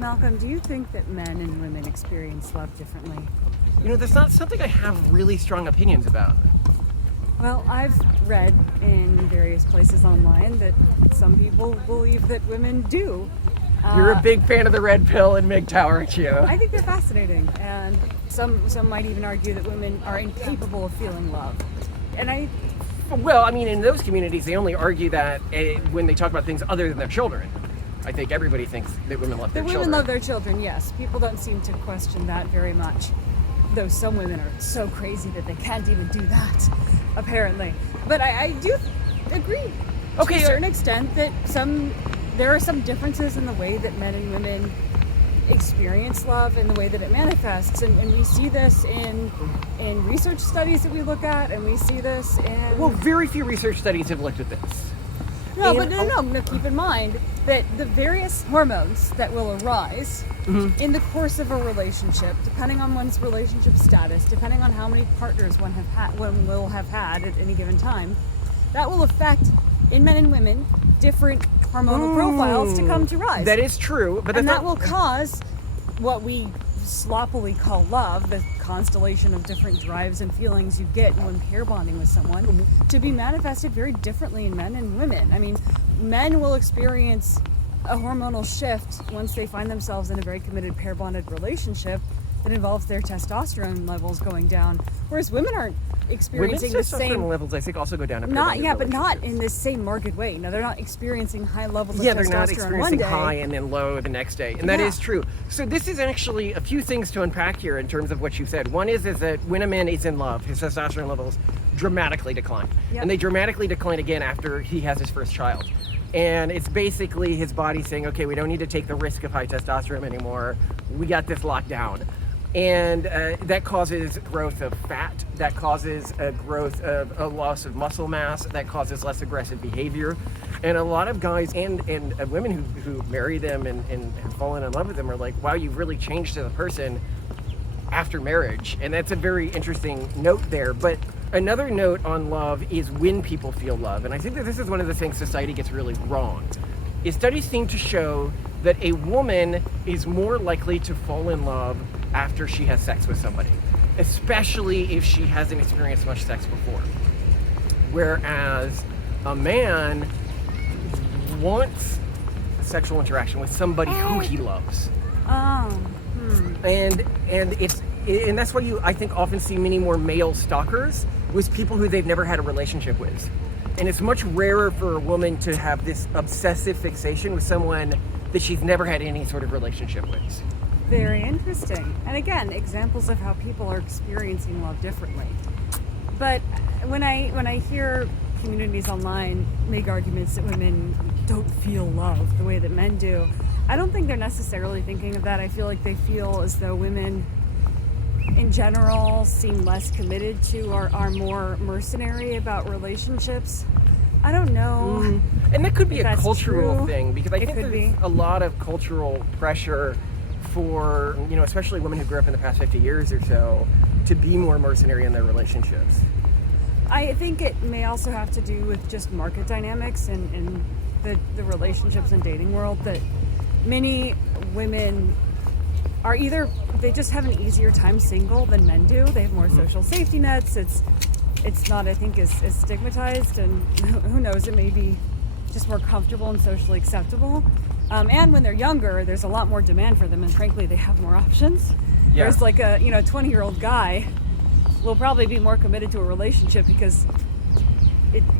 Malcolm, do you think that men and women experience love differently? That's not something I have really strong opinions about. Well, I've read in various places online that some people believe that women do. You're a big fan of the red pill and MGTOW, aren't you? I think they're fascinating, and some might even argue that women are incapable of feeling love. And Well, I mean, in those communities, they only argue that when they talk about things other than their children. I think everybody thinks that women love their children. Women love their children, yes. People don't seem to question that very much. Though some women are so crazy that they can't even do that, apparently. But I do agree to a certain extent that there are some differences in the way that men and women experience love and the way that it manifests. And we see this in research studies that we look at, and we see this in... Well, very few research studies have looked at this. No, keep in mind that the various hormones that will arise in the course of a relationship, depending on one's relationship status, depending on how many partners one will have had at any given time, that will affect, in men and women, different hormonal profiles to come to rise. That is true, but that will cause what we sloppily call love, the constellation of different drives and feelings you get when pair bonding with someone, to be manifested very differently in men and women. I mean, men will experience a hormonal shift once they find themselves in a very committed pair bonded relationship that involves their testosterone levels going down, whereas women aren't experiencing the same... Women's testosterone levels, I think, also go down. But not in the same marked way. No, they're not experiencing high levels of testosterone one day. Yeah, they're not experiencing high and then low the next day. And that is true. So this is actually a few things to unpack here in terms of what you said. One is that when a man is in love, his testosterone levels dramatically decline. Yep. And they dramatically decline again after he has his first child. And it's basically his body saying, okay, we don't need to take the risk of high testosterone anymore. We got this locked down. And that causes growth of fat, that causes a growth of a loss of muscle mass, that causes less aggressive behavior. And a lot of guys and women who marry them and have fallen in love with them are like, wow, you've really changed as a person after marriage. And that's a very interesting note there. But another note on love is when people feel love. And I think that this is one of the things society gets really wrong. Is studies seem to show that a woman is more likely to fall in love after she has sex with somebody, especially if she hasn't experienced much sex before. Whereas a man wants sexual interaction with somebody who he loves. And that's why you, I think, often see many more male stalkers with people who they've never had a relationship with. And it's much rarer for a woman to have this obsessive fixation with someone that she's never had any sort of relationship with. Very interesting. And again, examples of how people are experiencing love differently. But when I hear communities online make arguments that women don't feel love the way that men do, I don't think they're necessarily thinking of that. I feel like they feel as though women in general seem less committed to or are more mercenary about relationships. I don't know. And that could be a cultural true. thing, because I think there's a lot of cultural pressure for, especially women who grew up in the past 50 years or so, to be more mercenary in their relationships. I think it may also have to do with just market dynamics and the relationships and dating world, that many women are they just have an easier time single than men do. They have more social safety nets. It's not, I think, as stigmatized, and who knows, it may be just more comfortable and socially acceptable. And when they're younger, there's a lot more demand for them, and frankly, they have more options. Yeah. Whereas like a 20-year-old guy will probably be more committed to a relationship because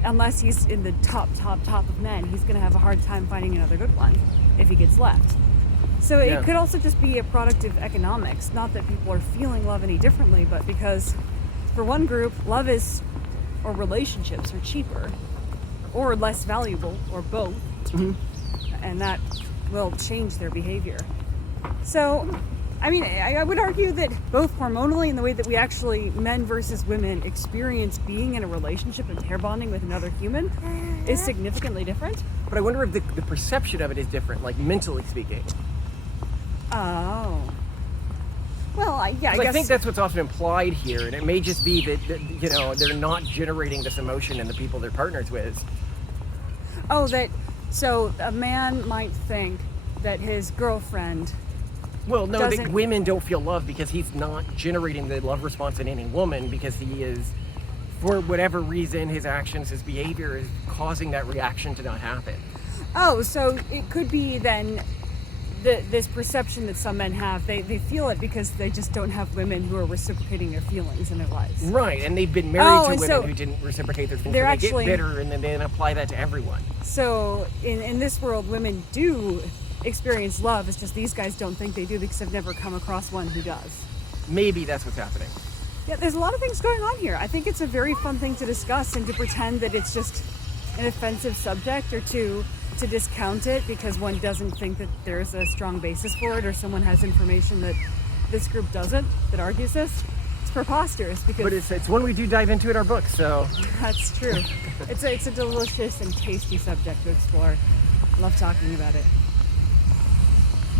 unless he's in the top of men, he's going to have a hard time finding another good one if he gets left. So it could also just be a product of economics. Not that people are feeling love any differently, but because for one group, love or relationships are cheaper or less valuable, or both. And that will change their behavior. So, I mean, I would argue that both hormonally and the way that we actually, men versus women, experience being in a relationship and pair bonding with another human is significantly different. But I wonder if the perception of it is different, like mentally speaking. Oh. Well, I guess... I think that's what's often implied here, and it may just be that they're not generating this emotion in the people they're partners with. Oh, so a man might think that his girlfriend Well, no, that doesn't. women don't feel love because he's not generating the love response in any woman, because he is, for whatever reason, his actions, his behavior is causing that reaction to not happen. Oh, so it could be then this perception that some men have. They feel it because they just don't have women who are reciprocating their feelings in their lives. Right, and they've been married to and women so who didn't reciprocate their feelings. they're So they actually- get bitter, and then they apply that to everyone. So in this world, women do experience love. It's just these guys don't think they do because I've never come across one who does. Maybe that's what's happening. Yeah, there's a lot of things going on here. I think it's a very fun thing to discuss and to pretend that it's just an offensive subject, or to discount it because one doesn't think that there's a strong basis for it, or someone has information that this group doesn't, that argues this. It's preposterous because... But it's one we do dive into in our book, so... That's true. It's a delicious and tasty subject to explore. Love talking about it.